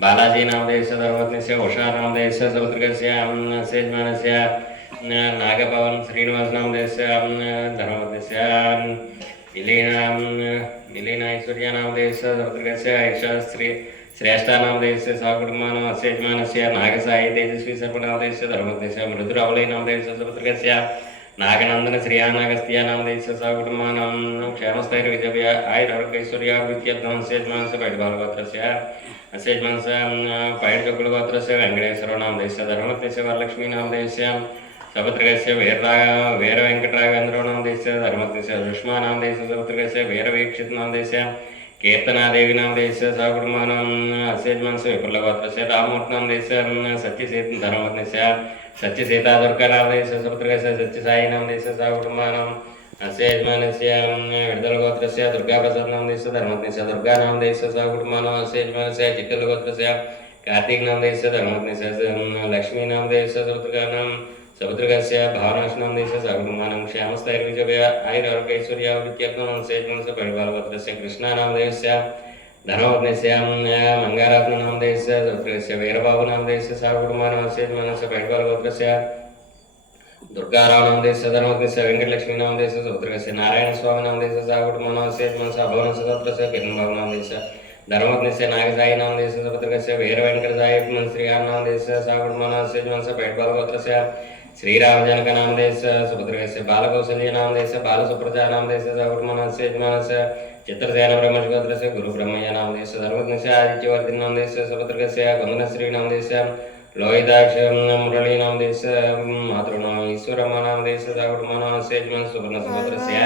बालाजी नामदेवस्य धर्मपत्नीस्य उषा नामदेवस्य समुद्रकस्य सेजमानस्य नागपवन श्रीनिवास नामदेवस्य धर्मपत्नीस्य मिलीना ऐश्वर्या नामदेवस्य समुद्रकस्य यशस्त्री श्रेष्ठा नामदेवस्य सहकुटुम्बानाम् अस्य यजमानस्य नागसाई तेजस्वी सर्वनामदेवस्य धर्मपत्नीस्य मृदुरावली नामदेवस्य समुद्रकस्य नागनंदन श्रियानागस्त्या नामदेवस्य सहकुटुम्बानां क्षेमस्थैर्यविजय आयुरारोग्यैश्वर्याभिवृद्ध्यर्थम् अस्य यजमानस्य पैडबालगोत्रस्य अस्य यजमानस्य पैडचकुलगोत्रस्य वेङ्कटेश्वरो नामदेवस्य धर्मपत्नीस्य वरलक्ष्मी नामदेवस्य समुद्रकस्य वीरवेङ्कटराघवेन्द्रो नामदेवस्य धर्मपत्नीस्य सुष्मा नामदेवस्य समुद्रकस्य वीरवीक्षित नामदेवस्य कीर्तनादेवी नामदेवस्य सहकुटुम्बानाम् अस्य यजमानस्य विपुलगोत्रस्य राममूर्ति नामदेवस्य सत्यसेत धर्मपत्नीस्य सत्यसीता दुर्गा नामदेवस्य समुद्रकस्य सत्यसाई नामदेवस्य सहकुटुम्बानाम् अस्य यजमानस्य विडदलगोत्रस्य दुर्गाप्रसाद नामदेवस्य धर्मपत्नीस्य दुर्गा नामदेवस्य सहकुटुम्बानाम् अस्य यजमानस्य चित्तलगोत्रस्य कार्तिक नामदेवस्य धर्मपत्नीस्य लक्ष्मी नामदेवस्य समुद्रकस्य भावनाश नामदेवस्य सहकुटुम्बानां क्षेमस्थैर्यविजय आयुरारोग्यैश्वर्याभिवृद्ध्यर्थम् अस्य यजमानस्य परिवारगोत्रस्य कृष्णा नामदेवस्य धर्मपत्नीस्य मंगारत्न नामदेवस्य समुद्रकस्य वीरबाबु नामदेवस्य सहकुटुम्बानाम् अस्य यजमानस्य परिवारगोत्रस्य दुर्गाराव नामदेवस्य धर्मपत्नीस्य वेङ्कटलक्ष्मी नामदेवस्य समुद्रकस्य नारायणस्वामी नामदेवस्य सहकुटुम्बानाम् अस्य यजमानस्य अभवनस्य गोत्रस्य किरणबाबु नामदेवस्य धर्मपत्नीस्य नागसाई नामदेवस्य समुद्रकस्य वीरवेङ्कटसाई श्रीराम नामदेवस्य सहकुटुम्बानाम् अस्य यजमानस्य पैडबालगोत्रस्य श्रीरामजनक नामदेवस्य समुद्रकस्य बालकौसल्य नामदेवस्य बालसुप्रजा नामदेवस्य सहकुटुम्बानाम् अस्य यजमानस्य चित्रसेन ब्रह्मगोत्रस्य गुरुब्रह्मण्य नामदेवस्य धर्मपत्नीस्य आदित्यवर्धिनी नामदेवस्य समुद्रकस्य कुन्दनश्री नामदेवस्य लोहिताक्ष मुरली नामदेवस्य मातृनाम ईश्वरम्मा नामदेवस्य सहकुटुम्बानाम् अस्य यजमानस्य सुवर्णसुभद्रस्य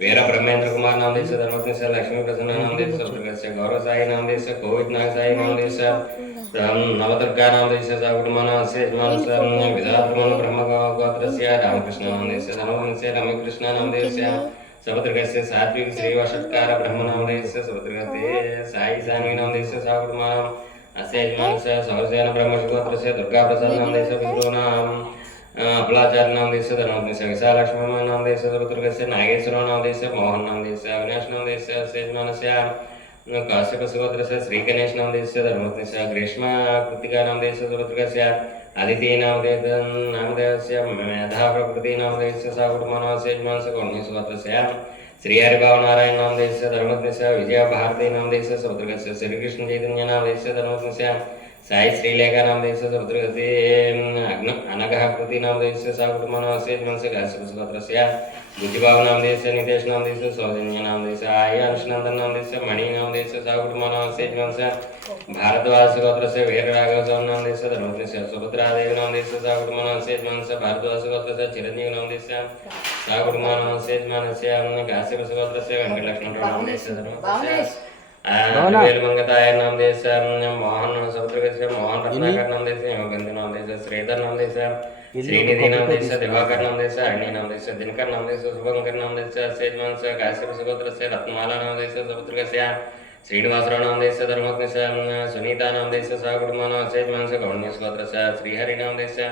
वीरब्रह्मेन्द्रकुमार नामदेवस्य धर्मपत्नीस्य लक्ष्मीप्रसन्न नामदेवस्य समुद्रकस्य गौरवसाई नामदेवस्य कोविद नागसाई नामदेवस्य नवदुर्गा नामदेवस्य सहकुटुम्बानाम् अस्य यजमानस्य विधातृमनु ब्रह्मगोत्रस्य रामकृष्ण नामदेवस्य धर्मपत्नीस्य रम्यकृष्ण नामदेवस्य समुद्रकस्य सात्विक श्रीवषट्कार ब्रह्म नामदेवस्य समुद्रकस्य साई सान्वी नामदेवस्य सहकुटुम्बानाम् अस्य यजमानस्य सौरसेन ब्रह्मगोत्रस्य दुर्गाप्रसाद नामदेवस्य पितॄणाम् अपलाचार्य नामदेवस्य धर्मपत्नीस्य विशालक्ष्मण नामदेवस्य समुद्रकस्य नागेश्वरो नामदेवस्य मोहन नामदेवस्य अविनाश नामदेवस्य अस्य यजमानस्य काश्यपसुगोत्रस्य श्रीगणेश नामदेवस्य धर्मपत्नीस्य ग्रीष्मा कृतिका नामदेवस्य समुद्रकस्य अदिति नामदेवस्य मेधा प्रकृति नामदेवस्य सहकुटुम्बानाम् अस्य यजमानस्य कौण्डिन्यसुगोत्रस्य श्रीहरिभाव नारायण नामदेवस्य धर्मपत्नीस्य विजय भारती नामदेवस्य समुद्रकस्य श्रीकृष्ण चैतन्य नामदेवस्य धर्मपत्नीस्य साई श्रीलेखा नामदेवस्य समुद्रकस्य अनघः कृति नामदेवस्य सहकुटुम्बानाम् अस्य यजमानस्य काश्यपसुगोत्रस्य बुद्धिभाव नामदेवस्य नितेश नामदेवस्य सौजन्य नामदेवस्य आयुष्नंदन नामदेवस्य मणि नामदेवस्य सहकुटुम्बानाम् अस्य यजमानस्य भारद्वाजगोत्रस्य वीरराघव नामदेवस्य धर्मपत्नीस्य सुभद्रादेवी नामदेवस्य सहकुटुम्बानाम् अस्य यजमानस्य भारद्वाजगोत्रस्य चिरंजीव नामदेवस्य सहकुटुम्बानाम् अस्य यजमानस्य काश्यपसुगोत्रस्य वेङ्कटलक्ष्मणराव नामदेवस्य धर्मपत्नीस्य वेलमंगताय नामदेवस्य मोहन समुद्रकस्य मोहन रत्नाकर नामदेवस्य योगेंद्र नामदेवस्य श्रीधर नामदेवस्य श्रीनिधि नामदेवस्य दिवाकर नामदेवस्य अग्नि नामदेवस्य दिनकर नामदेवस्य शुभंकर नामदेवस्य अस्य यजमानस्य काश्यपसुगोत्रस्य रत्नमाला नामदेवस्य समुद्रकस्य श्रीनिवासराव नामदेवस्य धर्मपत्नीस्य सुनीता नामदेवस्य सहकुटुम्बानाम् अस्य यजमानस्य कौण्डिन्यसुगोत्रस्य श्रीहरि नामदेवस्य